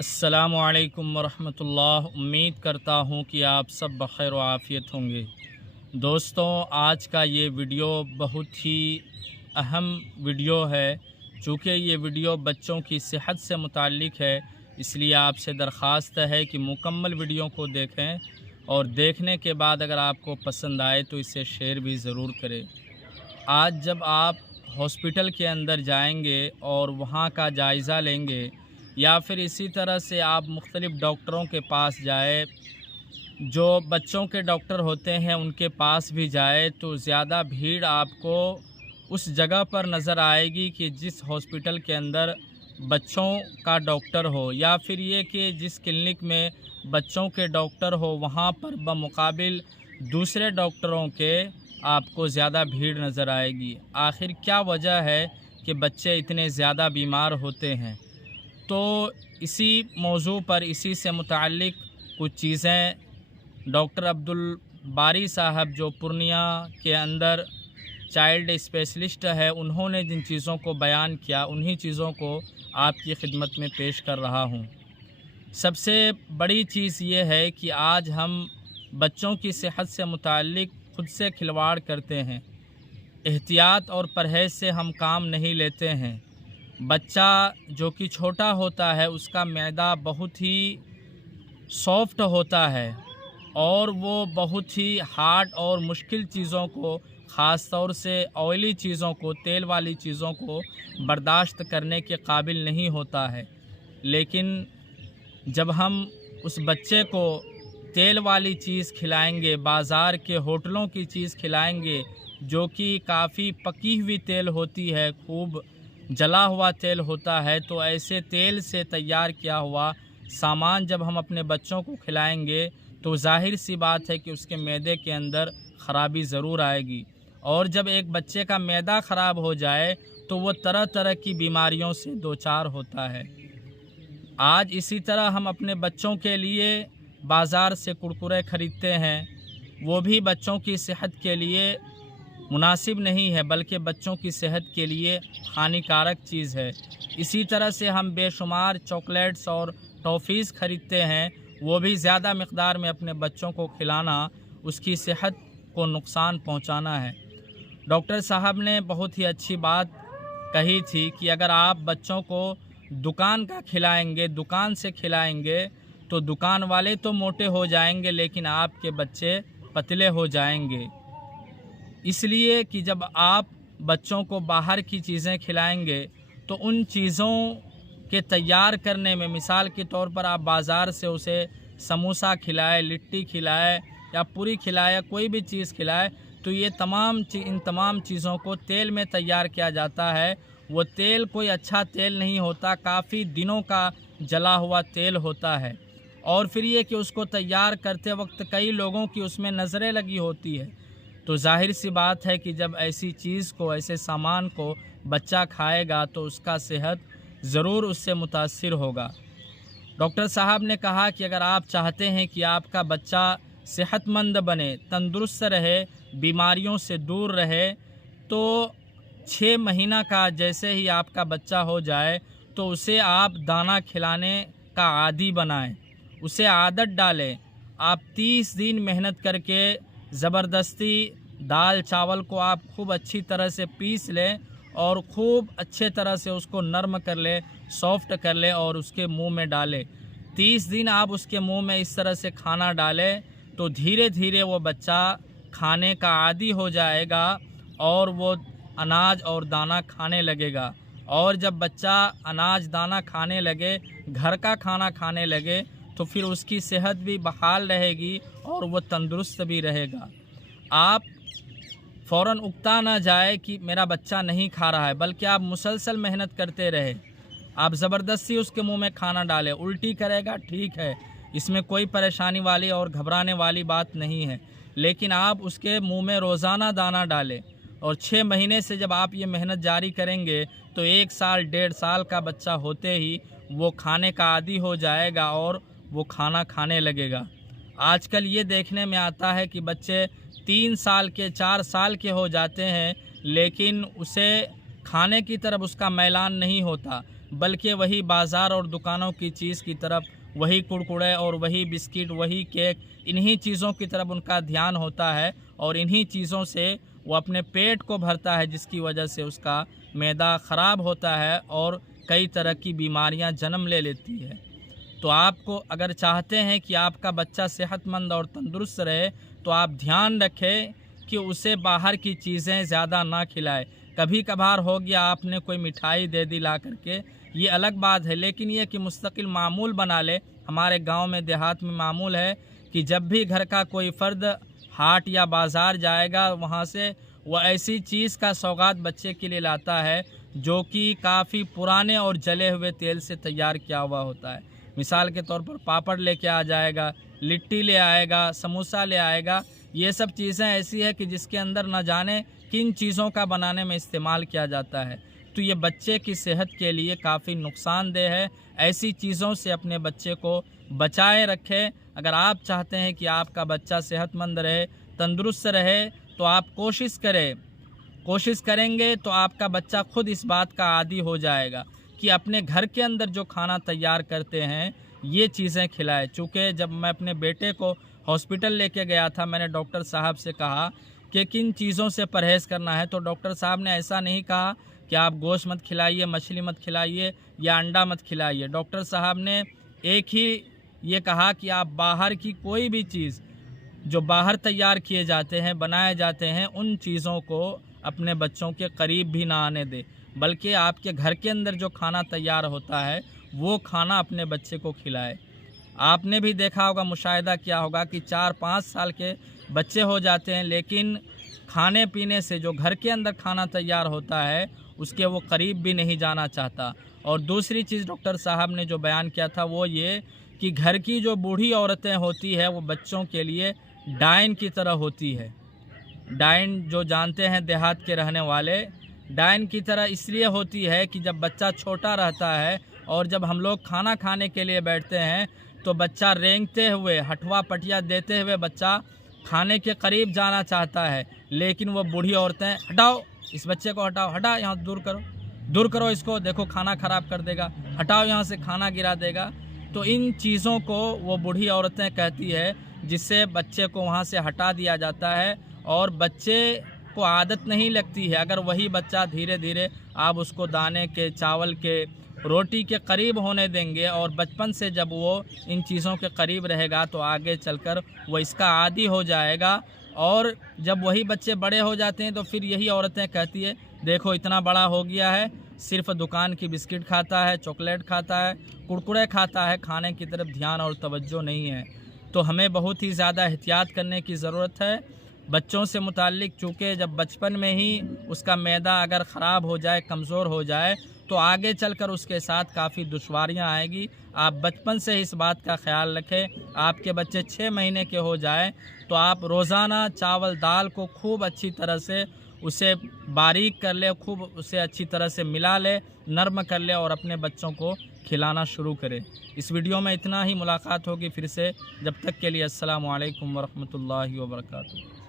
अस्सलामुअलैकुम वरहमतुल्लाह। उम्मीद करता हूँ कि आप सब बख़ैर व आफ़ियत होंगे। दोस्तों, आज का ये वीडियो बहुत ही अहम वीडियो है। चूँकि ये वीडियो बच्चों की सेहत से मुताल्लिक़ है, इसलिए आपसे दरख्वास्त है कि मुकम्मल वीडियो को देखें और देखने के बाद अगर आपको पसंद आए तो इसे शेयर भी ज़रूर करें। आज जब आप हॉस्पिटल के अंदर जाएंगे और वहाँ का जायज़ा लेंगे या फिर इसी तरह से आप मुख्तलिफ़ डॉक्टरों के पास जाए, जो बच्चों के डॉक्टर होते हैं उनके पास भी जाए, तो ज़्यादा भीड़ आपको उस जगह पर नज़र आएगी कि जिस हॉस्पिटल के अंदर बच्चों का डॉक्टर हो, या फिर ये कि जिस क्लिनिक में बच्चों के डॉक्टर हो वहाँ पर बमुकाबिल दूसरे डॉक्टरों के आपको ज़्यादा भीड़ नज़र आएगी। आखिर क्या वजह है कि बच्चे इतने ज़्यादा बीमार होते हैं? तो इसी मौजू पर, इसी से मुताल्लिक़ कुछ चीज़ें डॉक्टर अब्दुल बारी साहब, जो पूर्णिया के अंदर चाइल्ड स्पेशलिस्ट है, उन्होंने जिन चीज़ों को बयान किया, उन्हीं चीज़ों को आपकी खिदमत में पेश कर रहा हूँ। सबसे बड़ी चीज़ ये है कि आज हम बच्चों की सेहत से मुताल्लिक़ खुद से खिलवाड़ करते हैं। एहतियात और परहेज़ से हम काम नहीं लेते हैं। बच्चा जो कि छोटा होता है, उसका मैदा बहुत ही सॉफ्ट होता है और वो बहुत ही हार्ड और मुश्किल चीज़ों को, ख़ास तौर से ऑयली चीज़ों को, तेल वाली चीज़ों को बर्दाश्त करने के काबिल नहीं होता है। लेकिन जब हम उस बच्चे को तेल वाली चीज़ खिलाएंगे, बाज़ार के होटलों की चीज़ खिलाएंगे जो कि काफ़ी पकी हुई तेल होती है, खूब जला हुआ तेल होता है, तो ऐसे तेल से तैयार किया हुआ सामान जब हम अपने बच्चों को खिलाएंगे तो जाहिर सी बात है कि उसके मैदे के अंदर ख़राबी ज़रूर आएगी। और जब एक बच्चे का मैदा ख़राब हो जाए तो वो तरह तरह की बीमारियों से दो चार होता है। आज इसी तरह हम अपने बच्चों के लिए बाज़ार से कुरकुरे ख़रीदते हैं, वो भी बच्चों की सेहत के लिए मुनासिब नहीं है, बल्कि बच्चों की सेहत के लिए हानिकारक चीज़ है। इसी तरह से हम बेशुमार चॉकलेट्स और टॉफ़ीज़ ख़रीदते हैं, वो भी ज़्यादा मिक़दार में अपने बच्चों को खिलाना उसकी सेहत को नुकसान पहुंचाना है। डॉक्टर साहब ने बहुत ही अच्छी बात कही थी कि अगर आप बच्चों को दुकान का खिलाएंगे, दुकान से खिलाएंगे, तो दुकान वाले तो मोटे हो जाएंगे लेकिन आपके बच्चे पतले हो जाएंगे। इसलिए कि जब आप बच्चों को बाहर की चीज़ें खिलाएंगे तो उन चीज़ों के तैयार करने में, मिसाल के तौर पर आप बाज़ार से उसे समोसा खिलाए, लिट्टी खिलाए या पूरी खिलाए, कोई भी चीज़ खिलाए, तो ये इन तमाम चीज़ों को तेल में तैयार किया जाता है। वो तेल कोई अच्छा तेल नहीं होता, काफ़ी दिनों का जला हुआ तेल होता है। और फिर ये कि उसको तैयार करते वक्त कई लोगों की उसमें नज़रें लगी होती है। तो जाहिर सी बात है कि जब ऐसी चीज़ को, ऐसे सामान को बच्चा खाएगा तो उसका सेहत ज़रूर उससे मुतासिर होगा। डॉक्टर साहब ने कहा कि अगर आप चाहते हैं कि आपका बच्चा सेहतमंद बने, तंदुरुस्त रहे, बीमारियों से दूर रहे, तो 6 महीना का जैसे ही आपका बच्चा हो जाए तो उसे आप दाना खिलाने का आदी बनाएं, उसे आदत डालें। आप 30 दिन मेहनत करके ज़बरदस्ती दाल चावल को आप खूब अच्छी तरह से पीस लें और खूब अच्छे तरह से उसको नरम कर ले, सॉफ्ट कर ले और उसके मुंह में डालें। 30 दिन आप उसके मुंह में इस तरह से खाना डालें तो धीरे धीरे वो बच्चा खाने का आदी हो जाएगा और वो अनाज और दाना खाने लगेगा। और जब बच्चा अनाज दाना खाने लगे, घर का खाना खाने लगे, तो फिर उसकी सेहत भी बहाल रहेगी और वो तंदुरुस्त भी रहेगा। आप फ़ौरन उकता ना जाए कि मेरा बच्चा नहीं खा रहा है, बल्कि आप मुसलसल मेहनत करते रहे। आप ज़बरदस्ती उसके मुंह में खाना डालें, उल्टी करेगा ठीक है, इसमें कोई परेशानी वाली और घबराने वाली बात नहीं है, लेकिन आप उसके मुंह में रोज़ाना दाना डालें। और 6 महीने से जब आप ये मेहनत जारी करेंगे तो 1 साल 1.5 साल का बच्चा होते ही वो खाने का आदी हो जाएगा और वो खाना खाने लगेगा। आजकल ये देखने में आता है कि बच्चे 3 साल के, 4 साल के हो जाते हैं, लेकिन उसे खाने की तरफ उसका मैलान नहीं होता। बल्कि वही बाज़ार और दुकानों की चीज़ की तरफ, वही कुरकुरे और वही बिस्किट, वही केक, इन्हीं चीज़ों की तरफ उनका ध्यान होता है और इन्हीं चीज़ों से वो अपने पेट को भरता है, जिसकी वजह से उसका मैदा ख़राब होता है और कई तरह की बीमारियां जन्म ले लेती है। तो आपको अगर चाहते हैं कि आपका बच्चा सेहतमंद और तंदुरुस्त रहे, तो आप ध्यान रखें कि उसे बाहर की चीज़ें ज़्यादा ना खिलाएं। कभी कभार हो गया आपने कोई मिठाई दे दी ला करके, ये अलग बात है, लेकिन ये कि मुस्तकिल मामूल बना ले। हमारे गांव में देहात में मामूल है कि जब भी घर का कोई फ़र्द हाट या बाज़ार जाएगा, वहाँ से वह ऐसी चीज़ का सौगात बच्चे के लिए लाता है जो कि काफ़ी पुराने और जले हुए तेल से तैयार किया हुआ होता है। मिसाल के तौर पर पापड़ लेके आ जाएगा, लिट्टी ले आएगा, समोसा ले आएगा। ये सब चीज़ें ऐसी है कि जिसके अंदर न जाने किन चीज़ों का बनाने में इस्तेमाल किया जाता है। तो ये बच्चे की सेहत के लिए काफ़ी नुकसानदेह है। ऐसी चीज़ों से अपने बच्चे को बचाए रखें। अगर आप चाहते हैं कि आपका बच्चा सेहतमंद रहे, तंदुरुस्त रहे, तो आप कोशिश करेंगे तो आपका बच्चा खुद इस बात का आदी हो जाएगा कि अपने घर के अंदर जो खाना तैयार करते हैं ये चीज़ें खिलाएं। चूँकि जब मैं अपने बेटे को हॉस्पिटल लेके गया था, मैंने डॉक्टर साहब से कहा कि किन चीज़ों से परहेज़ करना है, तो डॉक्टर साहब ने ऐसा नहीं कहा कि आप गोश्त मत खिलाइए, मछली मत खिलाइए या अंडा मत खिलाइए। डॉक्टर साहब ने एक ही ये कहा कि आप बाहर की कोई भी चीज़ जो बाहर तैयार किए जाते हैं, बनाए जाते हैं, उन चीज़ों को अपने बच्चों के करीब भी ना आने दें, बल्कि आपके घर के अंदर जो खाना तैयार होता है वो खाना अपने बच्चे को खिलाए। आपने भी देखा होगा, मुशाहिदा किया होगा कि 4-5 साल के बच्चे हो जाते हैं, लेकिन खाने पीने से जो घर के अंदर खाना तैयार होता है उसके वो करीब भी नहीं जाना चाहता। और दूसरी चीज़ डॉक्टर साहब ने जो बयान किया था वो ये कि घर की जो बूढ़ी औरतें होती है वो बच्चों के लिए डायन की तरह होती है। डायन जो जानते हैं देहात के रहने वाले, डायन की तरह इसलिए होती है कि जब बच्चा छोटा रहता है और जब हम लोग खाना खाने के लिए बैठते हैं तो बच्चा रेंगते हुए, हठवा पटिया देते हुए बच्चा खाने के करीब जाना चाहता है, लेकिन वो बूढ़ी औरतें हटाओ इस बच्चे को, हटाओ, हटा यहाँ, दूर करो इसको, देखो खाना ख़राब कर देगा, हटाओ यहाँ से, खाना गिरा देगा। तो इन चीज़ों को वो बूढ़ी औरतें कहती है, जिससे बच्चे को वहाँ से हटा दिया जाता है और बच्चे को आदत नहीं लगती है। अगर वही बच्चा धीरे धीरे आप उसको दाने के, चावल के, रोटी के करीब होने देंगे और बचपन से जब वो इन चीज़ों के करीब रहेगा तो आगे चलकर वो इसका आदी हो जाएगा। और जब वही बच्चे बड़े हो जाते हैं तो फिर यही औरतें कहती है, देखो इतना बड़ा हो गया है, सिर्फ दुकान की बिस्किट खाता है, चॉकलेट खाता है, कुरकुरे खाता है, खाने की तरफ ध्यान और तवज्जो नहीं है। तो हमें बहुत ही ज़्यादा एहतियात करने की ज़रूरत है बच्चों से मुताल्लिक। चूँकि जब बचपन में ही उसका मैदा अगर ख़राब हो जाए, कमज़ोर हो जाए, तो आगे चलकर उसके साथ काफ़ी दुश्वारियां आएगी। आप बचपन से इस बात का ख्याल रखें। आपके बच्चे 6 महीने के हो जाए तो आप रोज़ाना चावल दाल को खूब अच्छी तरह से उसे बारीक कर ले, खूब उसे अच्छी तरह से मिला ले, नरम कर ले और अपने बच्चों को खिलाना शुरू करें। इस वीडियो में इतना ही। मुलाकात होगी फिर से, जब तक के लिए अस्सलामु अलैकुम वरहमतुल्लाहि वबरकातुहू।